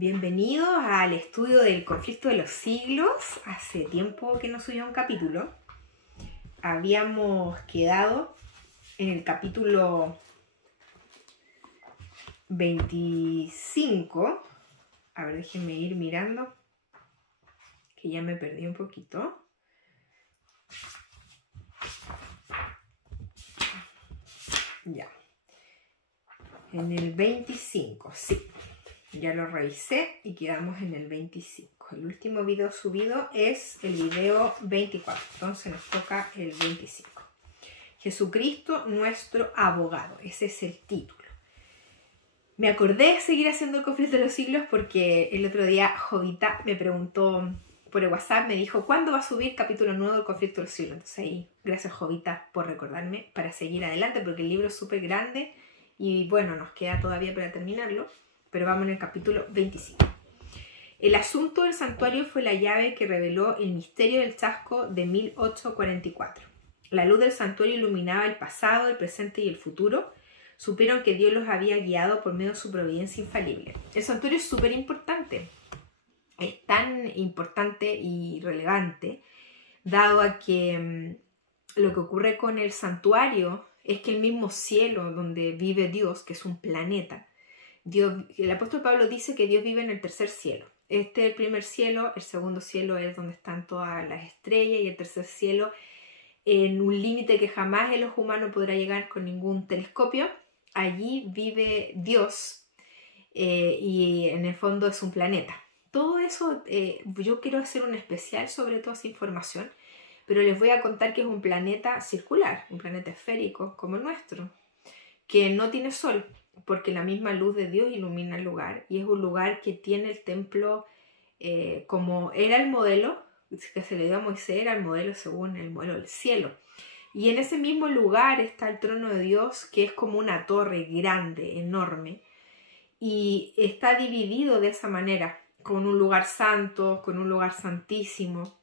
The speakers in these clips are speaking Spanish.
Bienvenidos al estudio del conflicto de los siglos. Hace tiempo que no subía un capítulo. Habíamos quedado en el capítulo 25. A ver, déjenme ir mirando, que ya me perdí un poquito. Ya. En el 25, sí. Ya lo revisé y quedamos en el 25. El último video subido es el video 24. Entonces nos toca el 25. Jesucristo, nuestro abogado. Ese es el título. Me acordé de seguir haciendo el conflicto de los siglos porque el otro día Jovita me preguntó por el WhatsApp, me dijo, ¿cuándo va a subir capítulo nuevo del conflicto de los siglos? Entonces ahí, gracias Jovita por recordarme para seguir adelante porque el libro es súper grande y bueno, nos queda todavía para terminarlo. Pero vamos en el capítulo 25. El asunto del santuario fue la llave que reveló el misterio del chasco de 1844. La luz del santuario iluminaba el pasado, el presente y el futuro. Supieron que Dios los había guiado por medio de su providencia infalible. El santuario es súper importante. Es tan importante y relevante, dado a que lo que ocurre con el santuario es que el mismo cielo donde vive Dios, que es un planeta, el apóstol Pablo dice que Dios vive en el tercer cielo. Este es el primer cielo, el segundo cielo es donde están todas las estrellas y el tercer cielo en un límite que jamás el ojo humano podrá llegar con ningún telescopio. Allí vive Dios y en el fondo es un planeta. Todo eso, yo quiero hacer un especial sobre toda esa información, pero les voy a contar que es un planeta circular, un planeta esférico como el nuestro, que no tiene sol, porque la misma luz de Dios ilumina el lugar y es un lugar que tiene el templo como era el modelo que se le dio a Moisés, era el modelo según el modelo del cielo, y en ese mismo lugar está el trono de Dios, que es como una torre grande, enorme, y está dividido de esa manera, con un lugar santo, con un lugar santísimo,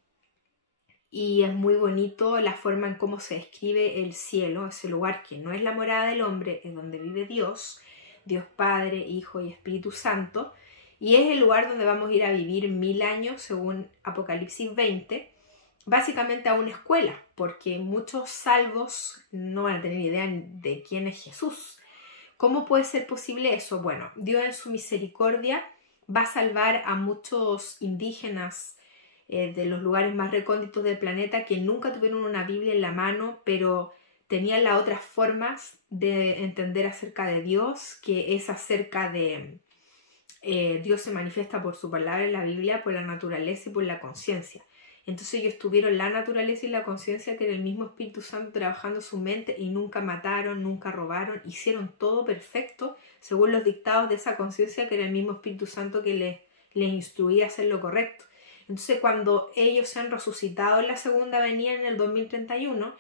y es muy bonito la forma en cómo se describe el cielo, ese lugar que no es la morada del hombre, es donde vive Dios, Dios Padre, Hijo y Espíritu Santo, y es el lugar donde vamos a ir a vivir 1000 años según Apocalipsis 20, básicamente a una escuela, porque muchos salvos no van a tener idea de quién es Jesús. ¿Cómo puede ser posible eso? Bueno, Dios en su misericordia va a salvar a muchos indígenas de los lugares más recónditos del planeta que nunca tuvieron una Biblia en la mano, pero tenían las otras formas de entender acerca de Dios, que es acerca de Dios se manifiesta por su palabra en la Biblia, por la naturaleza y por la conciencia. Entonces ellos tuvieron la naturaleza y la conciencia, que era el mismo Espíritu Santo trabajando su mente, y nunca mataron, nunca robaron, hicieron todo perfecto según los dictados de esa conciencia, que era el mismo Espíritu Santo que les instruía a hacer lo correcto. Entonces cuando ellos se han resucitado en la segunda venida en el 2031,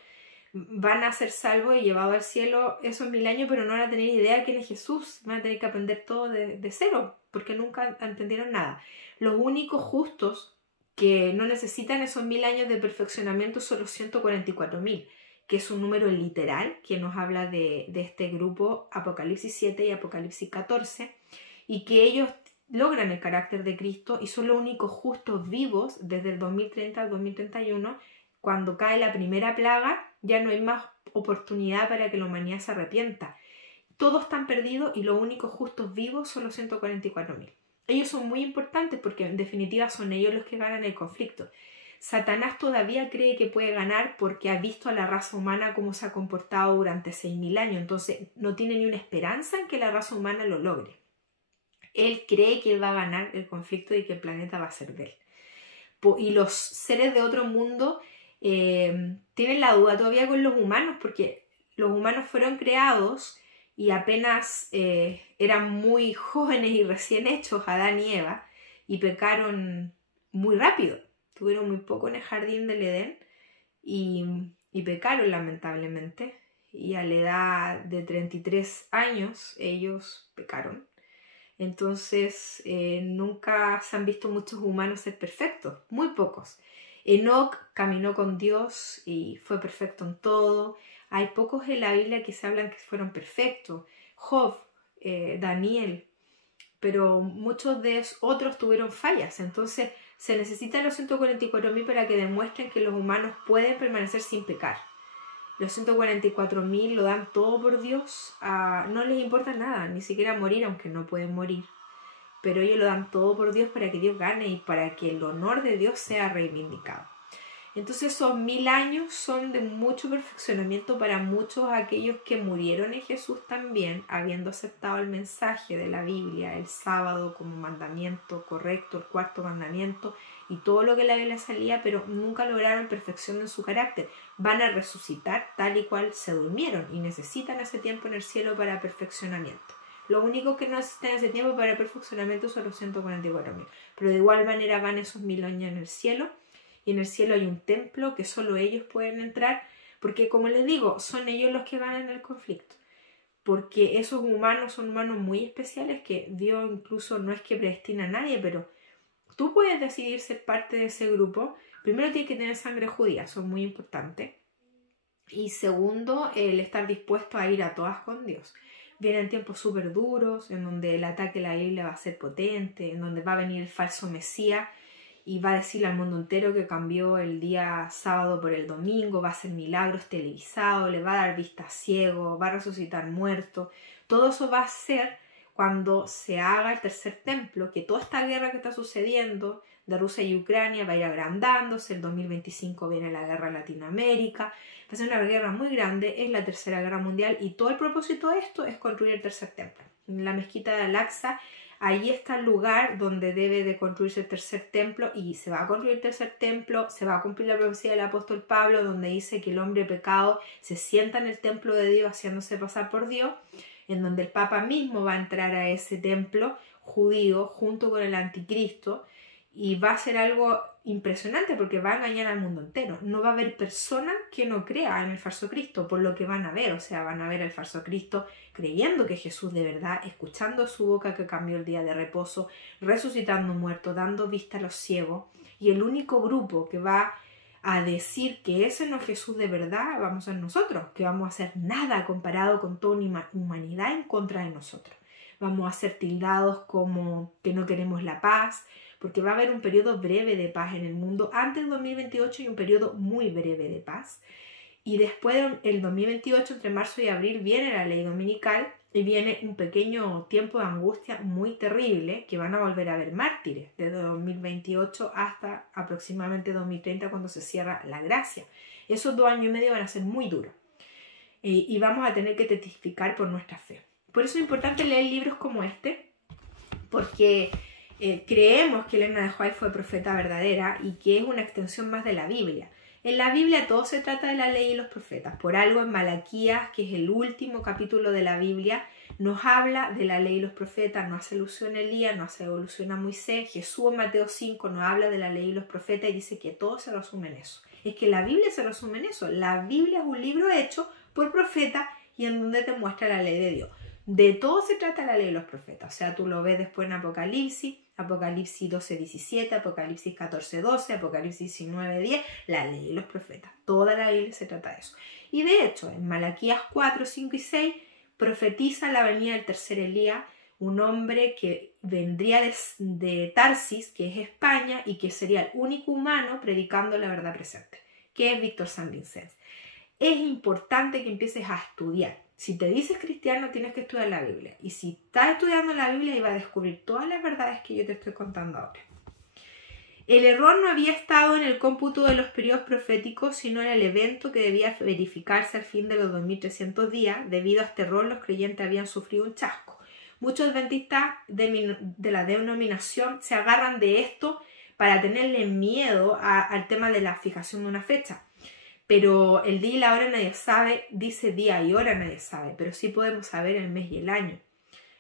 van a ser salvos y llevados al cielo esos 1000 años, pero no van a tener idea de quién es Jesús, van a tener que aprender todo de cero, porque nunca entendieron nada. Los únicos justos que no necesitan esos 1000 años de perfeccionamiento son los 144.000, que es un número literal que nos habla de este grupo Apocalipsis 7 y Apocalipsis 14, y que ellos logran el carácter de Cristo y son los únicos justos vivos desde el 2030 al 2031. Cuando cae la primera plaga, ya no hay más oportunidad para que la humanidad se arrepienta. Todos están perdidos y los únicos justos vivos son los 144.000. Ellos son muy importantes porque en definitiva son ellos los que ganan el conflicto. Satanás todavía cree que puede ganar porque ha visto a la raza humana cómo se ha comportado durante 6.000 años. Entonces no tiene ni una esperanza en que la raza humana lo logre. Él cree que él va a ganar el conflicto y que el planeta va a ser de él. Y los seres de otro mundo tienen la duda todavía con los humanos, porque los humanos fueron creados y apenas eran muy jóvenes y recién hechos, Adán y Eva, y pecaron muy rápido. Tuvieron muy poco en el jardín del Edén y pecaron lamentablemente. Y a la edad de 33 años ellos pecaron. Entonces nunca se han visto muchos humanos ser perfectos, muy pocos. Enoc caminó con Dios y fue perfecto en todo. Hay pocos en la Biblia que se hablan que fueron perfectos. Job, Daniel, pero muchos de otros tuvieron fallas. Entonces se necesitan los 144.000 para que demuestren que los humanos pueden permanecer sin pecar. Los 144.000 lo dan todo por Dios, no les importa nada, ni siquiera morir, aunque no pueden morir. Pero ellos lo dan todo por Dios para que Dios gane y para que el honor de Dios sea reivindicado. Entonces esos 1000 años son de mucho perfeccionamiento para muchos aquellos que murieron en Jesús también, habiendo aceptado el mensaje de la Biblia, el sábado como mandamiento correcto, el cuarto mandamiento y todo lo que la Biblia salía, pero nunca lograron perfección en su carácter. Van a resucitar tal y cual se durmieron y necesitan ese tiempo en el cielo para perfeccionamiento. Lo único que no necesitan ese tiempo para perfeccionamiento son los 144.000, pero de igual manera van esos 1000 años en el cielo. Y en el cielo hay un templo que solo ellos pueden entrar, porque como les digo, son ellos los que ganan el conflicto. Porque esos humanos son humanos muy especiales que Dios incluso no es que predestina a nadie, pero tú puedes decidir ser parte de ese grupo. Primero tienes que tener sangre judía, eso es muy importante. Y segundo, el estar dispuesto a ir a todas con Dios. Vienen tiempos súper duros, en donde el ataque a la Biblia va a ser potente, en donde va a venir el falso Mesías, y va a decirle al mundo entero que cambió el día sábado por el domingo, va a hacer milagros televisados, le va a dar vista a ciego, va a resucitar muerto. Todo eso va a ser cuando se haga el tercer templo, que toda esta guerra que está sucediendo de Rusia y Ucrania va a ir agrandándose. El 2025 viene la guerra en Latinoamérica, va a ser una guerra muy grande, es la tercera guerra mundial y todo el propósito de esto es construir el tercer templo. En la mezquita de Al-Aqsa, ahí está el lugar donde debe de construirse el tercer templo y se va a construir el tercer templo, se va a cumplir la profecía del apóstol Pablo donde dice que el hombre pecado se sienta en el templo de Dios haciéndose pasar por Dios, en donde el Papa mismo va a entrar a ese templo judío junto con el anticristo y va a ser algo impresionante porque va a engañar al mundo entero. No va a haber persona que no crea en el falso Cristo por lo que van a ver, o sea, van a ver al falso Cristo creyendo que Jesús de verdad, escuchando su boca que cambió el día de reposo, resucitando muertos, dando vista a los ciegos, y el único grupo que va a decir que ese no es Jesús de verdad vamos a ser nosotros, que vamos a hacer nada comparado con toda una humanidad en contra de nosotros. Vamos a ser tildados como que no queremos la paz, porque va a haber un periodo breve de paz en el mundo antes del 2028 y un periodo muy breve de paz. Y después del 2028, entre marzo y abril, viene la ley dominical y viene un pequeño tiempo de angustia muy terrible que van a volver a haber mártires desde 2028 hasta aproximadamente 2030 cuando se cierra la gracia. Esos 2 años y medio van a ser muy duros y vamos a tener que testificar por nuestra fe. Por eso es importante leer libros como este, porque creemos que Elena de White fue profeta verdadera y que es una extensión más de la Biblia. En la Biblia todo se trata de la ley y los profetas. Por algo en Malaquías, que es el último capítulo de la Biblia, nos habla de la ley y los profetas, nos hace alusión a Elías, nos hace alusión a Moisés. Jesús en Mateo 5 nos habla de la ley y los profetas y dice que todo se resume en eso. Es que la Biblia se resume en eso. La Biblia es un libro hecho por profetas y en donde te muestra la ley de Dios. De todo se trata la ley de los profetas. O sea, tú lo ves después en Apocalipsis 12:17, Apocalipsis 14:12, Apocalipsis 19:10, la ley de los profetas. Toda la Biblia se trata de eso. Y de hecho, en Malaquías 4, 5 y 6 profetiza la venida del tercer Elías, un hombre que vendría de Tarsis, que es España, y que sería el único humano predicando la verdad presente, que es Víctor San Vicente. Es importante que empieces a estudiar. Si te dices cristiano, tienes que estudiar la Biblia. Y si estás estudiando la Biblia, vas a descubrir todas las verdades que yo te estoy contando ahora. El error no había estado en el cómputo de los periodos proféticos, sino en el evento que debía verificarse al fin de los 2300 días. Debido a este error, los creyentes habían sufrido un chasco. Muchos adventistas de la denominación se agarran de esto para tenerle miedo al tema de la fijación de una fecha. Pero el día y la hora nadie sabe, dice día y hora nadie sabe, pero sí podemos saber el mes y el año.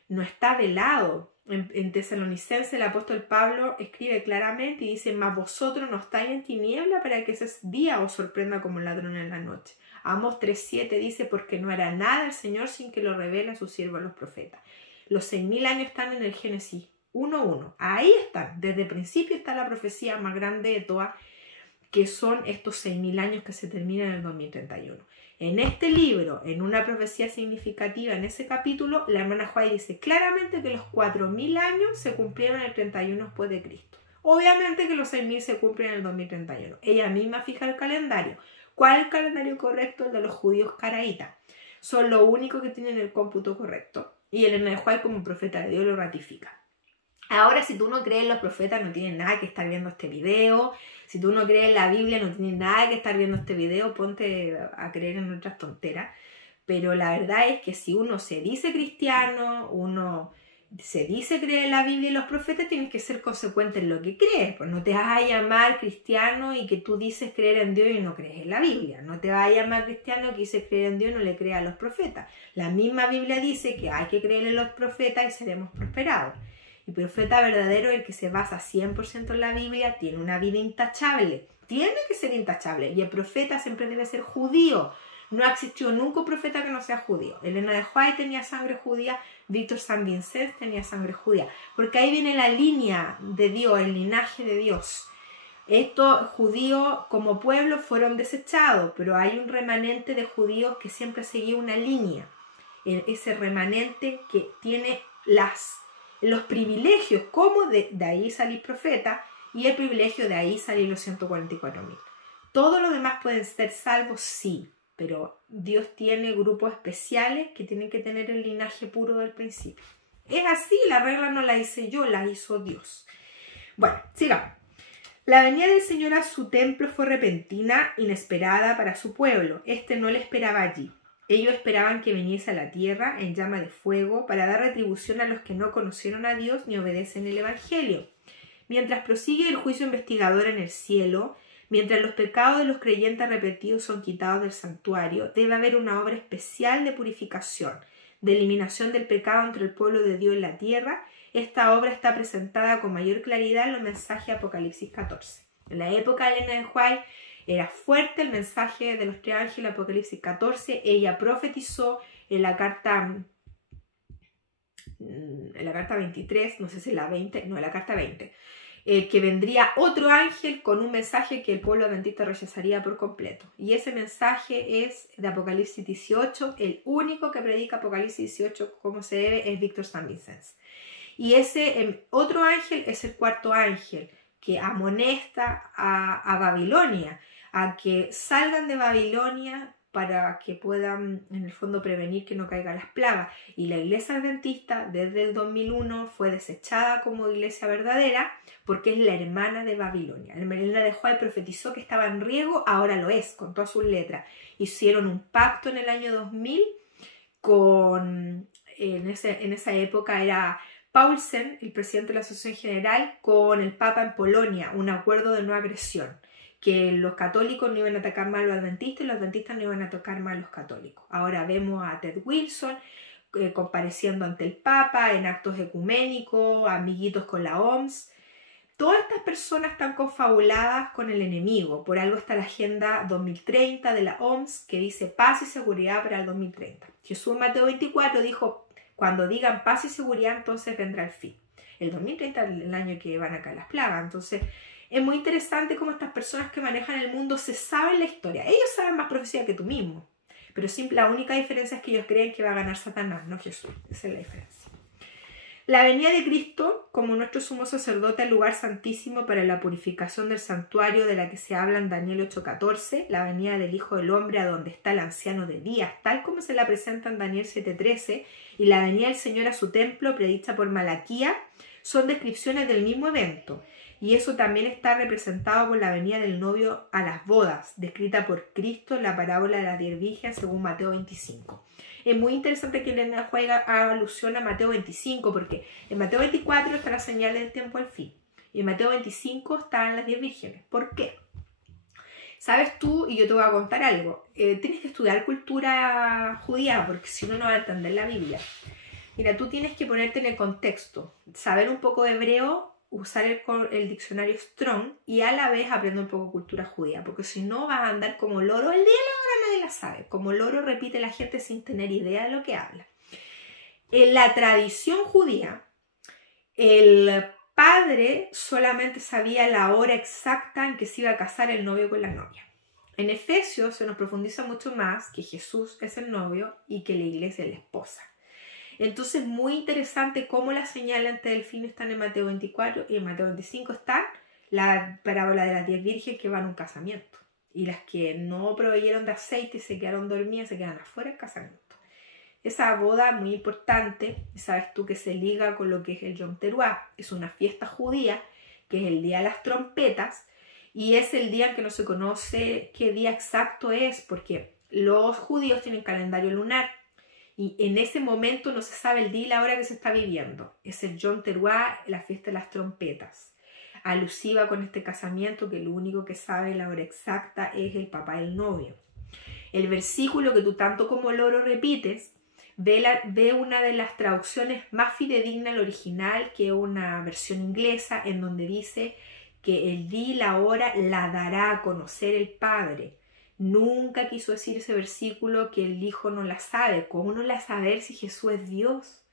No está velado. En Tesalonicense el apóstol Pablo escribe claramente y dice: mas vosotros no estáis en tiniebla para que ese día os sorprenda como un ladrón en la noche. Amós 3:7 dice: porque no hará nada el Señor sin que lo revele a sus siervos los profetas. Los 6000 años están en el Génesis 1:1. Ahí están. Desde el principio está la profecía más grande de todas, que son estos 6000 años que se terminan en el 2031. En este libro, en una profecía significativa en ese capítulo, la hermana White dice claramente que los 4000 años se cumplieron el 31 después de Cristo. Obviamente que los 6000 se cumplen en el 2031. Ella misma fija el calendario. ¿Cuál es el calendario correcto? El de los judíos caraítas. Son los únicos que tienen el cómputo correcto. Y el hermana White, como profeta de Dios, lo ratifica. Ahora, si tú no crees en los profetas, no tienes nada que estar viendo este video. Si tú no crees en la Biblia, no tienes nada que estar viendo este video. Ponte a creer en otras tonteras. Pero la verdad es que si uno se dice cristiano, uno se dice creer en la Biblia y los profetas, tienes que ser consecuente en lo que crees. Pues no te vas a llamar cristiano y que tú dices creer en Dios y no crees en la Biblia. No te vas a llamar cristiano que dices creer en Dios y no le creas a los profetas. La misma Biblia dice que hay que creer en los profetas y seremos prosperados. El profeta verdadero es el que se basa 100% en la Biblia, tiene una vida intachable. Tiene que ser intachable. Y el profeta siempre debe ser judío. No ha existido nunca un profeta que no sea judío. Elena de White tenía sangre judía, Víctor San Vicente tenía sangre judía. Porque ahí viene la línea de Dios, el linaje de Dios. Estos judíos como pueblo fueron desechados, pero hay un remanente de judíos que siempre seguía una línea. Ese remanente que tiene los privilegios, como de ahí salir profeta, y el privilegio de ahí salir los 144.000. Todo lo demás pueden ser salvos, sí, pero Dios tiene grupos especiales que tienen que tener el linaje puro del principio. Es así, la regla no la hice yo, la hizo Dios. Bueno, sigamos. La venida del Señor a su templo fue repentina, inesperada para su pueblo. Este no le esperaba allí. Ellos esperaban que viniese a la tierra en llama de fuego para dar retribución a los que no conocieron a Dios ni obedecen el Evangelio. Mientras prosigue el juicio investigador en el cielo, mientras los pecados de los creyentes arrepentidos son quitados del santuario, debe haber una obra especial de purificación, de eliminación del pecado entre el pueblo de Dios en la tierra. Esta obra está presentada con mayor claridad en los mensajes de Apocalipsis 14. En la época de Elena de White era fuerte el mensaje de los tres ángeles, Apocalipsis 14. Ella profetizó en la carta 23, no sé si la 20, no, en la carta 20, que vendría otro ángel con un mensaje que el pueblo adventista rechazaría por completo. Y ese mensaje es de Apocalipsis 18. El único que predica Apocalipsis 18 como se debe es Víctor San Vicente. Y ese otro ángel es el cuarto ángel, que amonesta a Babilonia, a que salgan de Babilonia para que puedan, en el fondo, prevenir que no caigan las plagas. Y la iglesia adventista, desde el 2001, fue desechada como iglesia verdadera porque es la hermana de Babilonia. Elena de White profetizó que estaba en riesgo, ahora lo es, con todas sus letras. Hicieron un pacto en el año 2000 en esa época era Paulsen, el presidente de la Asociación General, con el Papa en Polonia, un acuerdo de no agresión, que los católicos no iban a atacar más a los adventistas y los adventistas no iban a tocar más a los católicos. Ahora vemos a Ted Wilson compareciendo ante el Papa en actos ecuménicos, amiguitos con la OMS. Todas estas personas están confabuladas con el enemigo. Por algo está la Agenda 2030 de la OMS que dice paz y seguridad para el 2030. Jesús en Mateo 24 dijo, cuando digan paz y seguridad, entonces vendrá el fin. El 2030 es el año que van a caer las plagas. Entonces, es muy interesante cómo estas personas que manejan el mundo se saben la historia. Ellos saben más profecía que tú mismo. Pero la única diferencia es que ellos creen que va a ganar Satanás, no Jesús. Esa es la diferencia. La venida de Cristo, como nuestro sumo sacerdote al lugar santísimo para la purificación del santuario de la que se habla en Daniel 8:14, la venida del Hijo del Hombre a donde está el anciano de días, tal como se la presenta en Daniel 7:13, y la venida del Señor a su templo, predicha por Malaquía, son descripciones del mismo evento. Y eso también está representado por la venida del novio a las bodas, descrita por Cristo en la parábola de las 10 vírgenes según Mateo 25. Es muy interesante que Elena White haga alusión a Mateo 25, porque en Mateo 24 está la señal del tiempo al fin. Y en Mateo 25 están las 10 vírgenes. ¿Por qué? Sabes tú, y yo te voy a contar algo, tienes que estudiar cultura judía, porque si no, no vas a entender la Biblia. Mira, tú tienes que ponerte en el contexto, saber un poco de hebreo, usar el diccionario Strong y a la vez aprender un poco de cultura judía, porque si no vas a andar como loro, el día de la hora nadie la sabe, como loro repite la gente sin tener idea de lo que habla. En la tradición judía, el padre solamente sabía la hora exacta en que se iba a casar el novio con la novia. En Efesios se nos profundiza mucho más que Jesús es el novio y que la iglesia es la esposa. Entonces, muy interesante cómo la señal ante el fin están en Mateo 24 y en Mateo 25 está la parábola de las 10 vírgenes que van a un casamiento. Y las que no proveyeron de aceite y se quedaron dormidas se quedan afuera del casamiento. Esa boda muy importante, sabes tú que se liga con lo que es el Yom Teruah, es una fiesta judía que es el día de las trompetas y es el día en que no se conoce qué día exacto es porque los judíos tienen calendario lunar y en ese momento no se sabe el día y la hora que se está viviendo. Es el Yom Teruah, la fiesta de las trompetas, alusiva con este casamiento que lo único que sabe la hora exacta es el papá del novio. El versículo que tú tanto como loro repites, ve una de las traducciones más fidedigna al original, que es una versión inglesa, en donde dice que el día y la hora la dará a conocer el Padre. Nunca quiso decir ese versículo que el Hijo no la sabe. ¿Cómo no la saber si Jesús es Dios?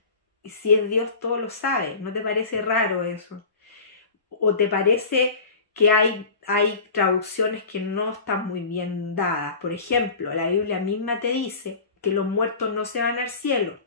Y si es Dios todo lo sabe. ¿No te parece raro eso? ¿O te parece que hay traducciones que no están muy bien dadas? Por ejemplo, la Biblia misma te dice que los muertos no se van al cielo.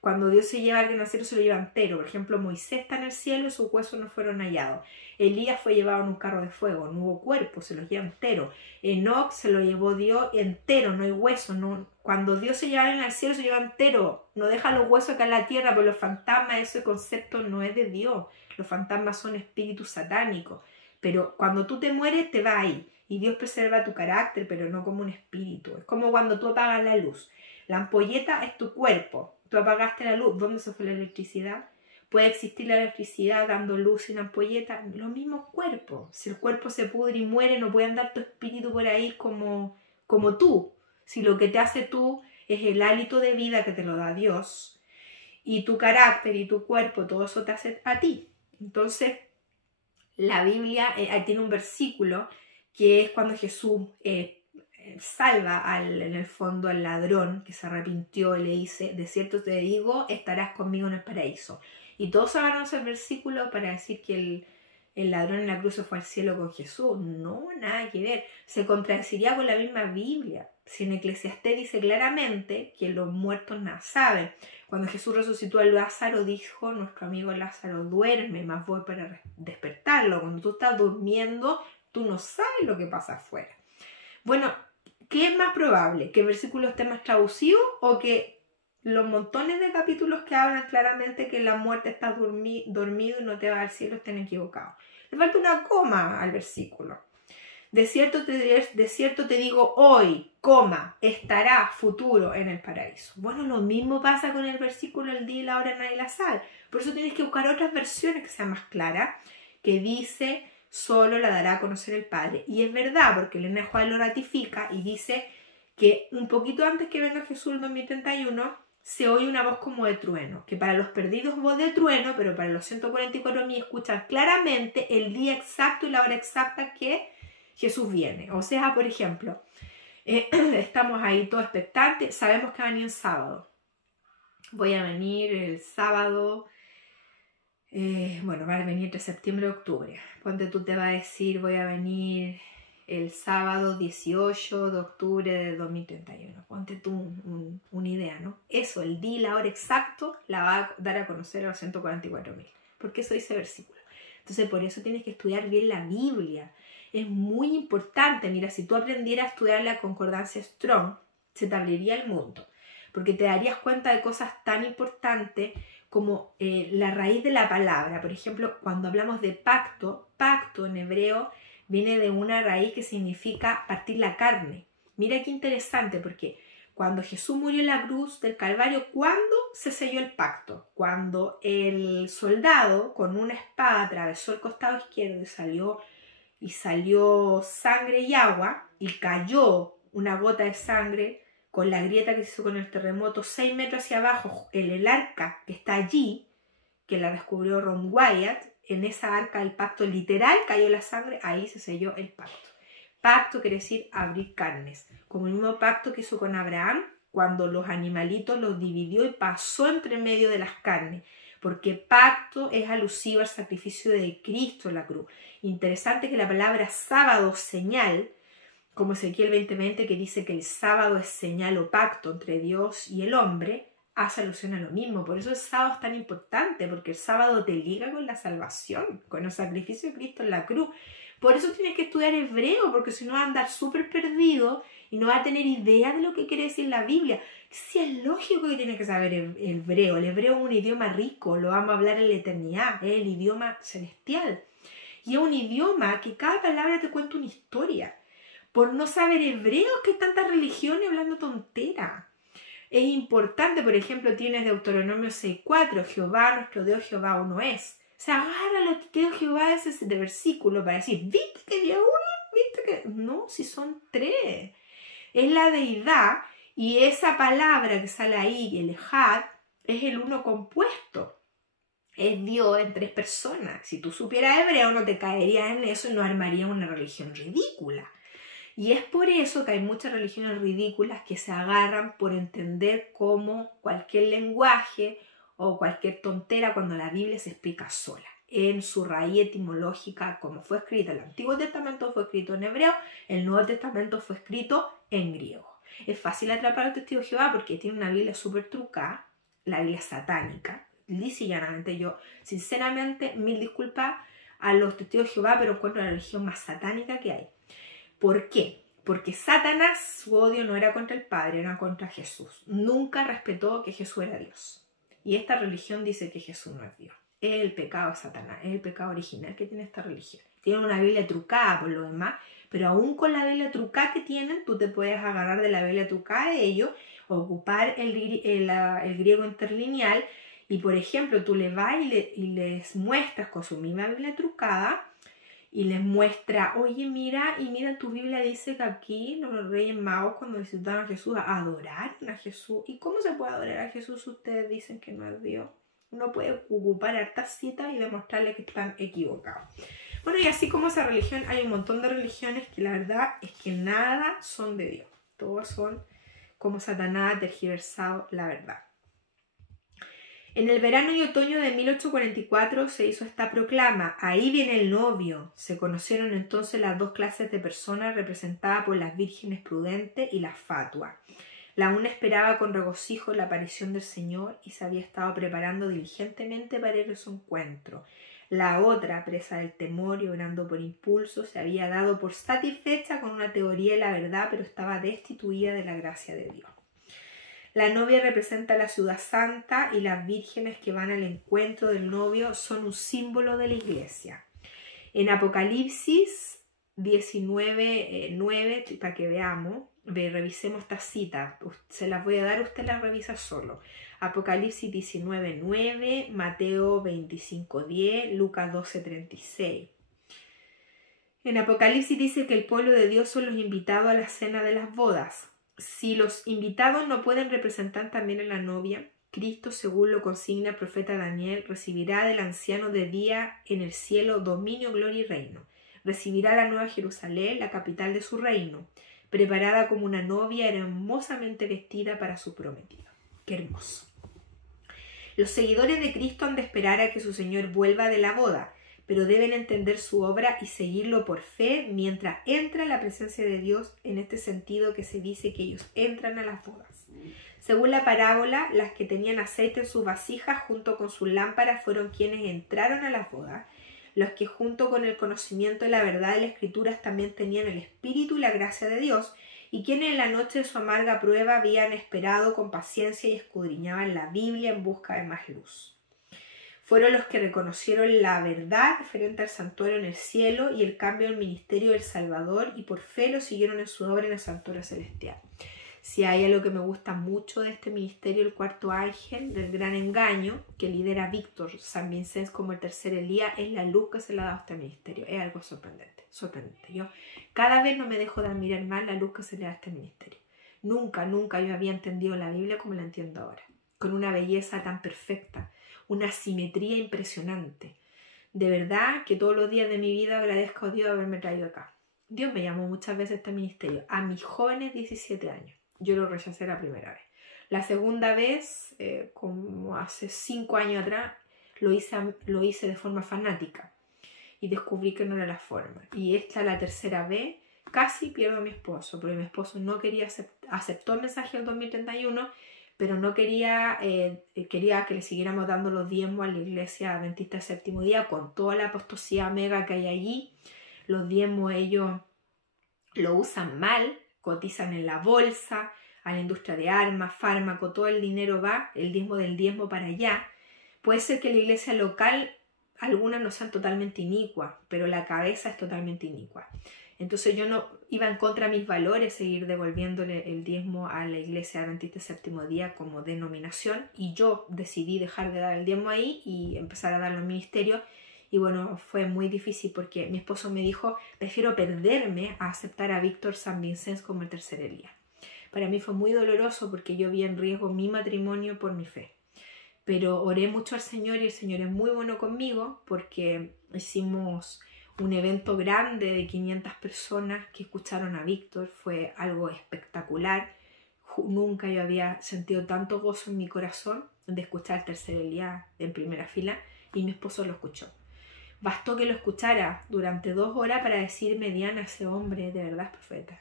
Cuando Dios se lleva a alguien al cielo, se lo lleva entero. Por ejemplo, Moisés está en el cielo y sus huesos no fueron hallados. Elías fue llevado en un carro de fuego, no hubo cuerpo, se los lleva entero. Enoc se lo llevó Dios entero, no hay huesos. No. Cuando Dios se lleva a alguien al cielo, se lleva entero. No deja los huesos acá en la tierra, pero los fantasmas, ese concepto no es de Dios. Los fantasmas son espíritus satánicos. Pero cuando tú te mueres, te vas ahí. Y Dios preserva tu carácter, pero no como un espíritu. Es como cuando tú apagas la luz. La ampolleta es tu cuerpo. Tú apagaste la luz. ¿Dónde se fue la electricidad? ¿Puede existir la electricidad dando luz sin ampolleta? Los mismos cuerpos. Si el cuerpo se pudre y muere, no puede andar tu espíritu por ahí como tú. Si lo que te hace tú es el hálito de vida que te lo da Dios, y tu carácter y tu cuerpo, todo eso te hace a ti. Entonces, la Biblia tiene un versículo que es cuando Jesús salva en el fondo al ladrón que se arrepintió y le dice: de cierto te digo, estarás conmigo en el paraíso. Y todos agarran ese versículo para decir que el ladrón en la cruz se fue al cielo con Jesús. No, nada que ver. Se contradeciría con la misma Biblia. Si en Eclesiastés dice claramente que los muertos nada saben. Cuando Jesús resucitó a Lázaro, dijo: nuestro amigo Lázaro duerme, más voy para despertarlo. Cuando tú estás durmiendo, tú no sabes lo que pasa afuera. Bueno, ¿qué es más probable? ¿Que el versículo esté más traducido o que los montones de capítulos que hablan claramente que la muerte está dormido y no te va al cielo estén equivocados? Le falta una coma al versículo. De cierto te digo hoy, coma, estará futuro en el paraíso. Bueno, lo mismo pasa con el versículo el día y la hora nadie la sabe. Por eso tienes que buscar otras versiones que sean más claras, que dice: solo la dará a conocer el Padre. Y es verdad, porque Elena Juárez lo ratifica y dice que un poquito antes que venga Jesús el 2031 se oye una voz como de trueno, que para los perdidos voz de trueno, pero para los 144.000 escuchan claramente el día exacto y la hora exacta que Jesús viene. O sea, por ejemplo, estamos ahí todos expectantes, sabemos que va a venir un sábado. Voy a venir el sábado, va a venir entre septiembre y octubre. Ponte tú, te va a decir: voy a venir el sábado 18 de octubre de 2031. Ponte tú una idea, ¿no? Eso, el día y la hora exacto la va a dar a conocer a los 144.000. Porque eso dice el versículo. Entonces, por eso tienes que estudiar bien la Biblia. Es muy importante. Mira, si tú aprendieras a estudiar la concordancia Strong, se te abriría el mundo. Porque te darías cuenta de cosas tan importantes como la raíz de la palabra. Por ejemplo, cuando hablamos de pacto, pacto en hebreo viene de una raíz que significa partir la carne. Mira qué interesante, porque cuando Jesús murió en la cruz del Calvario, ¿cuándo se selló el pacto? Cuando el soldado con una espada atravesó el costado izquierdo y salió sangre y agua, y cayó una gota de sangre con la grieta que se hizo con el terremoto 6 metros hacia abajo, en el arca que está allí, que la descubrió Ron Wyatt. En esa arca del pacto literal cayó la sangre, ahí se selló el pacto. Pacto quiere decir abrir carnes, como el mismo pacto que hizo con Abraham cuando los animalitos los dividió y pasó entre medio de las carnes, porque pacto es alusivo al sacrificio de Cristo en la cruz. Interesante que la palabra sábado, señal, como Ezequiel 20:20, que dice que el sábado es señal o pacto entre Dios y el hombre, hace alusión a lo mismo. Por eso el sábado es tan importante, porque el sábado te liga con la salvación, con el sacrificio de Cristo en la cruz. Por eso tienes que estudiar hebreo, porque si no vas a andar súper perdido y no vas a tener idea de lo que quiere decir la Biblia. Sí, es lógico que tienes que saber el hebreo. El hebreo es un idioma rico, lo vamos a hablar en la eternidad, es el idioma celestial. Y es un idioma que cada palabra te cuenta una historia. Por no saber hebreo es que hay tantas religiones hablando tontera. Es importante, por ejemplo, tienes Deuteronomio 6:4, Jehová, nuestro Dios, Jehová uno es. O sea, agarra lo que Dios Jehová es ese de versículo para decir, ¿viste que Dios uno? ¿Viste que...? No, si son tres. Es la deidad y esa palabra que sale ahí, el Ejad, es el uno compuesto. Es Dios en tres personas. Si tú supieras hebreo no te caerías en eso y no armarías una religión ridícula. Y es por eso que hay muchas religiones ridículas que se agarran por entender como cualquier lenguaje o cualquier tontera cuando la Biblia se explica sola. En su raíz etimológica, como fue escrita, el Antiguo Testamento fue escrito en hebreo, el Nuevo Testamento fue escrito en griego. Es fácil atrapar al testigo de Jehová porque tiene una Biblia súper trucada, la Biblia satánica. Lisa y llanamente, yo sinceramente, mil disculpas a los testigos de Jehová, pero encuentro la religión más satánica que hay. ¿Por qué? Porque Satanás, su odio no era contra el Padre, era contra Jesús. Nunca respetó que Jesús era Dios. Y esta religión dice que Jesús no es Dios. Es el pecado de Satanás, es el pecado original que tiene esta religión. Tienen una Biblia trucada por lo demás, pero aún con la Biblia trucada que tienen, tú te puedes agarrar de la Biblia trucada de ellos, ocupar el griego interlineal, y por ejemplo, tú le vas y les muestras con su misma Biblia trucada, y les muestra, oye, mira, y mira, tu Biblia dice que aquí los reyes magos cuando visitaron a Jesús, adoraron a Jesús. ¿Y cómo se puede adorar a Jesús si ustedes dicen que no es Dios? Uno puede ocupar hartas citas y demostrarles que están equivocados. Bueno, y así como esa religión, hay un montón de religiones que la verdad es que nada son de Dios. Todos son como Satanás tergiversado la verdad. En el verano y otoño de 1844 se hizo esta proclama: ahí viene el novio. Se conocieron entonces las dos clases de personas representadas por las vírgenes prudentes y las fatuas. La una esperaba con regocijo la aparición del Señor y se había estado preparando diligentemente para ir a su encuentro. La otra, presa del temor y orando por impulso, se había dado por satisfecha con una teoría de la verdad, pero estaba destituida de la gracia de Dios. La novia representa la ciudad santa y las vírgenes que van al encuentro del novio son un símbolo de la iglesia. En Apocalipsis 19:9, para que veamos, revisemos esta cita, se las voy a dar, usted las revisa solo. Apocalipsis 19:9, Mateo 25:10, Lucas 12:36. En Apocalipsis dice que el pueblo de Dios son los invitados a la cena de las bodas. Si los invitados no pueden representar también a la novia, Cristo, según lo consigna el profeta Daniel, recibirá del anciano de día en el cielo dominio, gloria y reino. Recibirá la nueva Jerusalén, la capital de su reino, preparada como una novia hermosamente vestida para su prometido. ¡Qué hermoso! Los seguidores de Cristo han de esperar a que su Señor vuelva de la boda, pero deben entender su obra y seguirlo por fe mientras entra la presencia de Dios, en este sentido que se dice que ellos entran a las bodas. Según la parábola, las que tenían aceite en sus vasijas junto con sus lámparas fueron quienes entraron a las bodas. Los que junto con el conocimiento de la verdad de las Escrituras también tenían el Espíritu y la gracia de Dios, y quienes en la noche de su amarga prueba habían esperado con paciencia y escudriñaban la Biblia en busca de más luz. Fueron los que reconocieron la verdad referente al santuario en el cielo y el cambio del ministerio del Salvador, y por fe lo siguieron en su obra en el santuario celestial. Si hay algo que me gusta mucho de este ministerio, el cuarto ángel del gran engaño, que lidera Víctor San Vicente como el tercer Elías, es la luz que se le ha dado a este ministerio. Es algo sorprendente, sorprendente. Yo cada vez no me dejo de admirar más la luz que se le da a este ministerio. Nunca yo había entendido la Biblia como la entiendo ahora, con una belleza tan perfecta, una simetría impresionante. De verdad que todos los días de mi vida agradezco a Dios haberme traído acá. Dios me llamó muchas veces a este ministerio, a mis jóvenes 17 años. Yo lo rechacé la primera vez. La segunda vez, como hace 5 años atrás, lo hice de forma fanática y descubrí que no era la forma. Y esta es la tercera vez casi pierdo a mi esposo, porque mi esposo no quería aceptó el mensaje del 2031, pero no quería que le siguiéramos dando los diezmos a la iglesia adventista del séptimo día, con toda la apostasía mega que hay allí. Los diezmos ellos lo usan mal, cotizan en la bolsa, a la industria de armas, fármaco, todo el dinero va, el diezmo del diezmo para allá. Puede ser que la iglesia local, algunas no sean totalmente inicuas, pero la cabeza es totalmente inicua. Entonces yo no iba en contra de mis valores seguir devolviéndole el diezmo a la iglesia adventista del séptimo día como denominación, y yo decidí dejar de dar el diezmo ahí y empezar a darlo al ministerio. Y bueno, fue muy difícil porque mi esposo me dijo, prefiero perderme a aceptar a Víctor San Vicente como el tercer Elías. Para mí fue muy doloroso porque yo vi en riesgo mi matrimonio por mi fe. Pero oré mucho al Señor y el Señor es muy bueno conmigo porque hicimos un evento grande de 500 personas que escucharon a Víctor. Fue algo espectacular. Nunca yo había sentido tanto gozo en mi corazón de escuchar al tercer Elías en primera fila, y mi esposo lo escuchó. Bastó que lo escuchara durante 2 horas para decirme, Diana, ese hombre de verdad es profeta.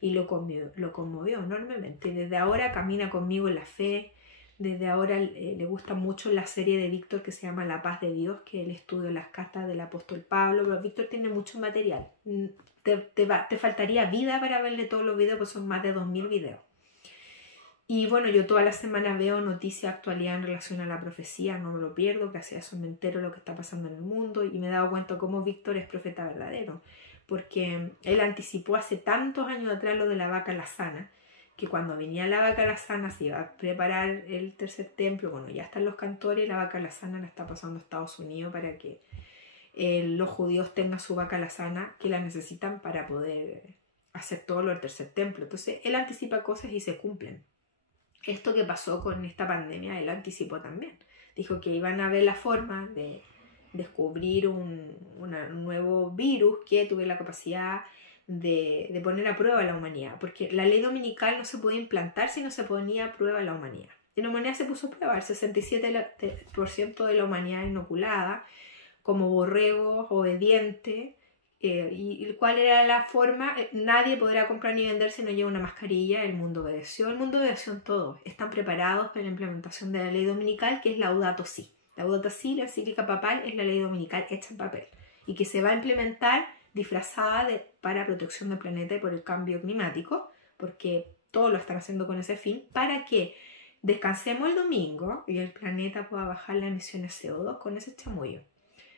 Y lo conmovió enormemente. Desde ahora camina conmigo en la fe. Desde ahora le gusta mucho la serie de Víctor que se llama La Paz de Dios, que él estudia las cartas del apóstol Pablo. Pero Víctor tiene mucho material. Te faltaría vida para verle todos los videos, pues son más de 2000 videos. Y bueno, yo todas las semanas veo noticias, actualidad en relación a la profecía, no me lo pierdo, gracias a eso me entero de lo que está pasando en el mundo, y me he dado cuenta cómo Víctor es profeta verdadero, porque él anticipó hace tantos años atrás lo de la vaca lazana, que cuando venía la vaca lazana se iba a preparar el tercer templo. Bueno, ya están los cantores, y la vaca lazana la está pasando a Estados Unidos para que los judíos tengan su vaca lazana, que la necesitan para poder hacer todo lo del tercer templo. Entonces él anticipa cosas y se cumplen. Esto que pasó con esta pandemia, él anticipó también. Dijo que iban a ver la forma de descubrir un nuevo virus que tuviera la capacidad de poner a prueba a la humanidad. Porque la ley dominical no se podía implantar si no se ponía a prueba a la humanidad. Y la humanidad se puso a prueba. El 67% de la humanidad inoculada, como borregos, obedientes. ¿Y cuál era la forma? Nadie podrá comprar ni vender si no lleva una mascarilla. El mundo obedeció en todo. Están preparados para la implementación de la ley dominical, que es Laudato Si. Laudato Si, la encíclica papal, es la ley dominical hecha en papel y que se va a implementar disfrazada para protección del planeta y por el cambio climático, porque todos lo están haciendo con ese fin, para que descansemos el domingo y el planeta pueda bajar las emisiones CO2 con ese chamullo.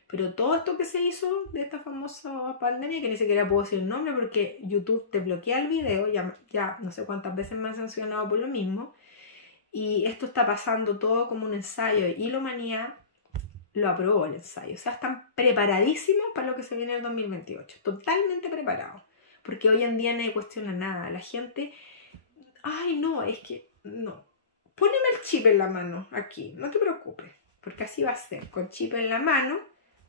Pero todo esto que se hizo de esta famosa pandemia, que ni siquiera puedo decir el nombre porque YouTube te bloquea el video, ya no sé cuántas veces me han sancionado por lo mismo, y esto está pasando todo como un ensayo, y la humanidad lo aprobó el ensayo. O sea, están preparadísimos para lo que se viene en el 2028, totalmente preparados, porque hoy en día nadie cuestiona nada. La gente, ay no, es que no, poneme el chip en la mano aquí, no te preocupes, porque así va a ser, con chip en la mano,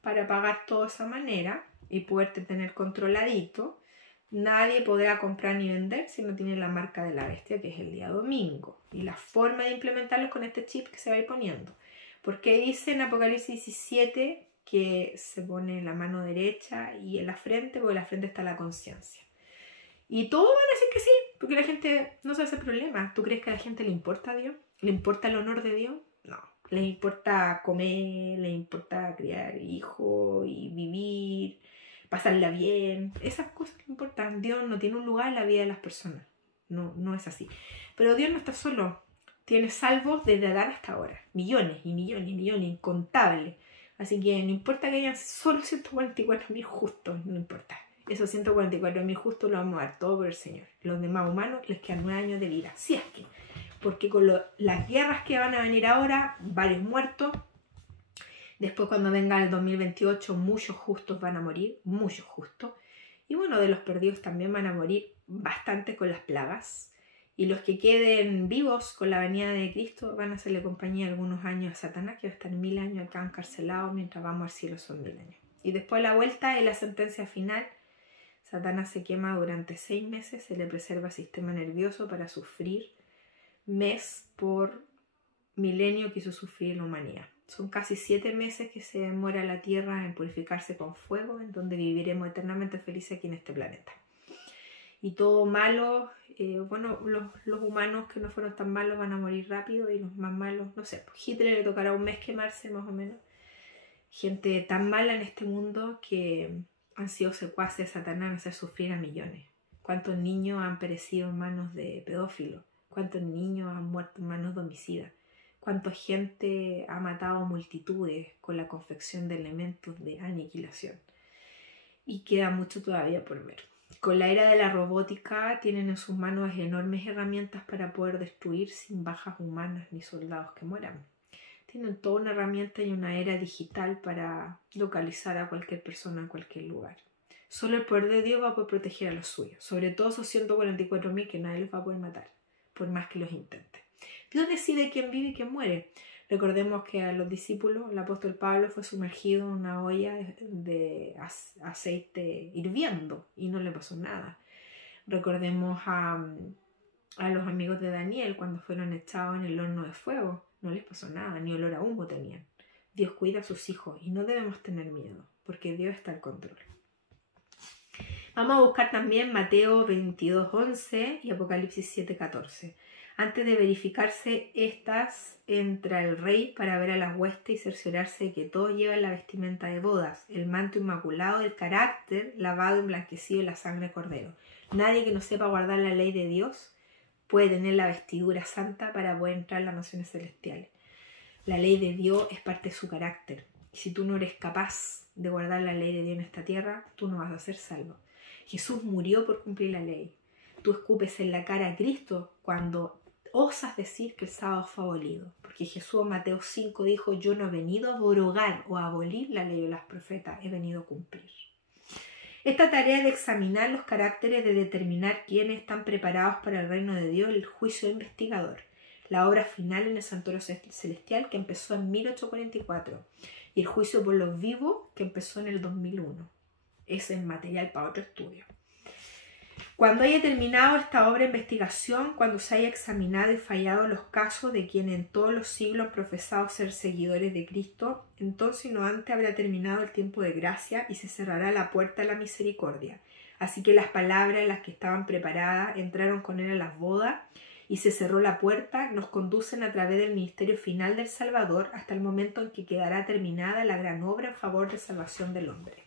para pagar todo de esa manera y poderte tener controladito. Nadie podrá comprar ni vender si no tiene la marca de la bestia, que es el día domingo. Y la forma de implementarlo es con este chip que se va a ir poniendo. Porque dice en Apocalipsis 17 que se pone en la mano derecha y en la frente, porque en la frente está la conciencia. Y todos van a decir que sí, porque la gente no se hace problema. ¿Tú crees que a la gente le importa a Dios? ¿Le importa el honor de Dios? No. Les importa comer, les importa criar hijos y vivir, pasarla bien. Esas cosas que importan. Dios no tiene un lugar en la vida de las personas. No es así. Pero Dios no está solo. Tiene salvos desde Adán hasta ahora. Millones y millones y millones, incontables. Así que no importa que hayan solo 144.000 justos, no importa. Esos 144.000 justos los vamos a dar todo por el Señor. Los demás humanos les quedan 9 años de vida. Si es que... porque con las guerras que van a venir ahora, varios muertos. Después cuando venga el 2028, muchos justos van a morir, muchos justos. Y bueno, de los perdidos también van a morir bastante con las plagas. Y los que queden vivos con la venida de Cristo van a hacerle compañía algunos años a Satanás, que va a estar 1000 años acá encarcelado, mientras vamos al cielo son 1000 años. Y después la vuelta y la sentencia final. Satanás se quema durante 6 meses, se le preserva el sistema nervioso para sufrir mes por milenio que hizo sufrir la humanidad. Son casi 7 meses que se demora la tierra en purificarse con fuego, en donde viviremos eternamente felices aquí en este planeta. y todo malo, bueno, los humanos que no fueron tan malos van a morir rápido y los más malos, no sé, pues Hitler le tocará un mes quemarse más o menos. Gente tan mala en este mundo que han sido secuaces de Satanás a hacer sufrir a millones. ¿Cuántos niños han perecido en manos de pedófilos? ¿Cuántos niños han muerto en manos de homicidas? ¿Cuánta gente ha matado multitudes con la confección de elementos de aniquilación? Y queda mucho todavía por ver. Con la era de la robótica tienen en sus manos enormes herramientas para poder destruir sin bajas humanas ni soldados que mueran. Tienen toda una herramienta y una era digital para localizar a cualquier persona en cualquier lugar. Solo el poder de Dios va a poder proteger a los suyos, sobre todo esos 144.000 que nadie los va a poder matar, por más que los intente. Dios decide quién vive y quién muere. Recordemos que a los discípulos, el apóstol Pablo fue sumergido en una olla de aceite hirviendo y no le pasó nada. Recordemos a los amigos de Daniel cuando fueron echados en el horno de fuego. No les pasó nada, ni olor a humo tenían. Dios cuida a sus hijos y no debemos tener miedo, porque Dios está al control. Vamos a buscar también Mateo 22:11 y Apocalipsis 7:14. Antes de verificarse estas, entra el rey para ver a las huestes y cerciorarse de que todos llevan la vestimenta de bodas, el manto inmaculado, el carácter lavado, emblanquecido en la sangre de cordero. Nadie que no sepa guardar la ley de Dios puede tener la vestidura santa para poder entrar en las naciones celestiales. La ley de Dios es parte de su carácter. Y si tú no eres capaz de guardar la ley de Dios en esta tierra, tú no vas a ser salvo. Jesús murió por cumplir la ley. Tú escupes en la cara a Cristo cuando osas decir que el sábado fue abolido. Porque Jesús en Mateo 5 dijo: yo no he venido a abrogar o a abolir la ley de los profetas, he venido a cumplir. Esta tarea de examinar los caracteres, de determinar quiénes están preparados para el reino de Dios, el juicio investigador, la obra final en el santuario celestial que empezó en 1844 y el juicio por los vivos que empezó en el 2001. Ese es material para otro estudio. Cuando haya terminado esta obra de investigación, cuando se haya examinado y fallado los casos de quienes en todos los siglos han profesado ser seguidores de Cristo, entonces no antes habrá terminado el tiempo de gracia y se cerrará la puerta a la misericordia. Así que las palabras, las que estaban preparadas, entraron con él a las bodas y se cerró la puerta, nos conducen a través del ministerio final del Salvador hasta el momento en que quedará terminada la gran obra en favor de salvación del hombre.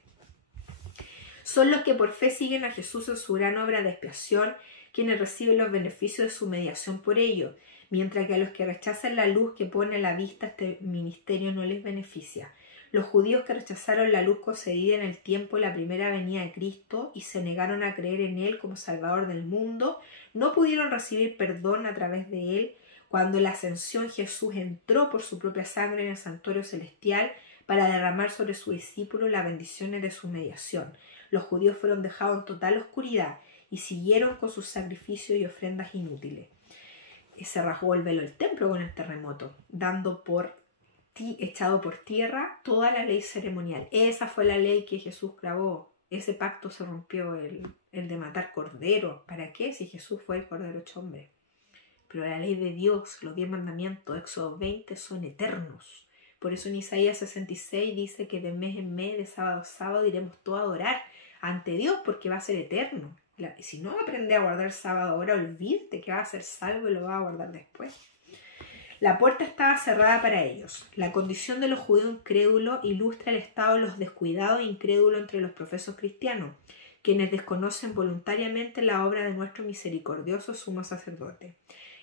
Son los que por fe siguen a Jesús en su gran obra de expiación quienes reciben los beneficios de su mediación por ello, mientras que a los que rechazan la luz que pone a la vista este ministerio no les beneficia. Los judíos que rechazaron la luz concedida en el tiempo de la primera venida de Cristo y se negaron a creer en Él como Salvador del mundo, no pudieron recibir perdón a través de Él cuando en la ascensión Jesús entró por su propia sangre en el santuario celestial para derramar sobre sus discípulos las bendiciones de su mediación. Los judíos fueron dejados en total oscuridad y siguieron con sus sacrificios y ofrendas inútiles. Se rasgó el velo del templo con el terremoto, dando echado por tierra toda la ley ceremonial. Esa fue la ley que Jesús clavó. Ese pacto se rompió, el de matar cordero. ¿Para qué? Si Jesús fue el cordero hecho hombre. Pero la ley de Dios, los 10 mandamientos, Éxodo 20, son eternos. Por eso en Isaías 66 dice que de mes en mes, de sábado a sábado, iremos todos a adorar ante Dios porque va a ser eterno. Si no aprende a guardar el sábado ahora, olvídate que va a ser salvo y lo va a guardar después. La puerta estaba cerrada para ellos. La condición de los judíos incrédulos ilustra el estado de los descuidados e incrédulos entre los profesos cristianos, quienes desconocen voluntariamente la obra de nuestro misericordioso sumo sacerdote.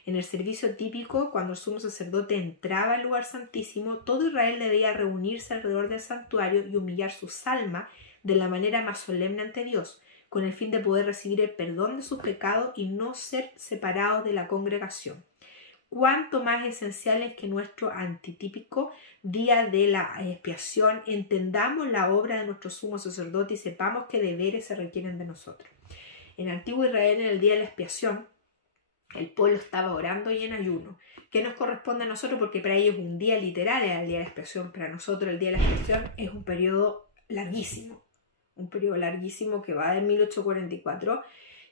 En el servicio típico, cuando el sumo sacerdote entraba al lugar santísimo, todo Israel debía reunirse alrededor del santuario y humillar sus almas de la manera más solemne ante Dios, con el fin de poder recibir el perdón de sus pecados y no ser separados de la congregación. Cuánto más esencial es que nuestro antitípico día de la expiación entendamos la obra de nuestro sumo sacerdote y sepamos qué deberes se requieren de nosotros. En el antiguo Israel, en el día de la expiación, el pueblo estaba orando y en ayuno. ¿Qué nos corresponde a nosotros? Porque para ellos un día literal era el día de la expiación. Para nosotros el día de la expiación es un periodo larguísimo. Un periodo larguísimo que va de 1844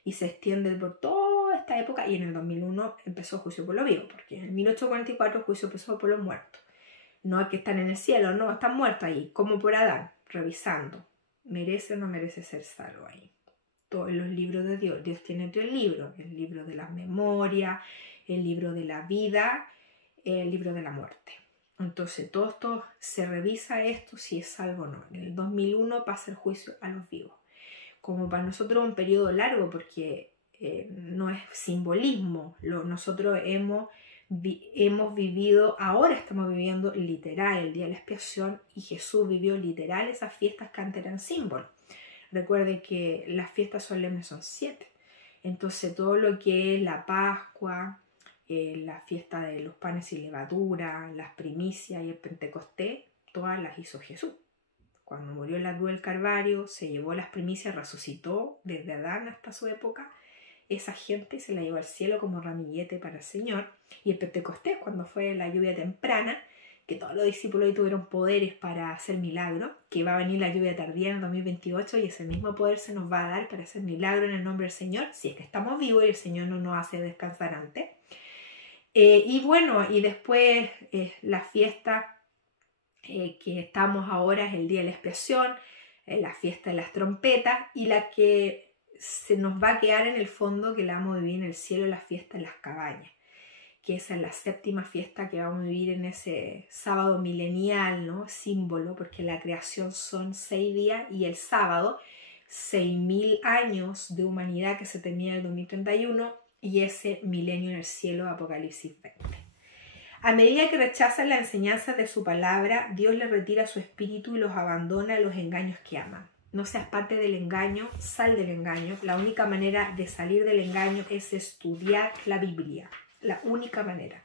y se extiende por toda esta época. Y en el 2001 empezó el juicio por los vivos. Porque en el 1844 el juicio empezó por los muertos. No es que están en el cielo, no, están muertos ahí. Como por Adán, revisando. ¿Merece o no merece ser salvo ahí? todos los libros de Dios. Dios tiene 3 libros: el libro de las memorias, el libro de la vida, el libro de la muerte. Entonces todo esto se revisa esto si es salvo o no. En el 2001 pasa el juicio a los vivos. Como para nosotros es un periodo largo, porque no es simbolismo. Nosotros hemos vivido, ahora estamos viviendo literal el día de la expiación, y Jesús vivió literal esas fiestas que antes eran símbolos. Recuerde que las fiestas solemnes son 7. Entonces todo lo que es la Pascua, la fiesta de los panes y levadura, las primicias y el Pentecostés, todas las hizo Jesús. Cuando murió en la cruz del Calvario, se llevó las primicias, resucitó desde Adán hasta su época. Esa gente se la llevó al cielo como ramillete para el Señor. Y el Pentecostés, cuando fue la lluvia temprana, que todos los discípulos ahí tuvieron poderes para hacer milagros, que va a venir la lluvia tardía en el 2028, y ese mismo poder se nos va a dar para hacer milagros en el nombre del Señor, si es que estamos vivos y el Señor no nos hace descansar antes. Y bueno, y después la fiesta que estamos ahora es el día de la expiación, la fiesta de las trompetas, y la que se nos va a quedar en el fondo, que la vamos a vivir en el cielo, la fiesta de las cabañas, que esa es la 7ª fiesta que vamos a vivir en ese sábado milenial, ¿no? Símbolo, porque la creación son 6 días y el sábado 6.000 años de humanidad que se termina en el 2031, y ese milenio en el cielo, Apocalipsis 20. A medida que rechazan la enseñanza de su palabra, Dios les retira su espíritu y los abandona a los engaños que aman. No seas parte del engaño, sal del engaño. La única manera de salir del engaño es estudiar la Biblia. La única manera.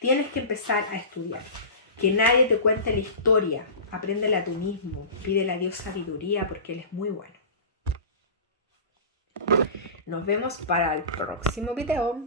Tienes que empezar a estudiar. Que nadie te cuente la historia. Apréndela tú mismo. Pídele a Dios sabiduría, porque Él es muy bueno. Nos vemos para el próximo video.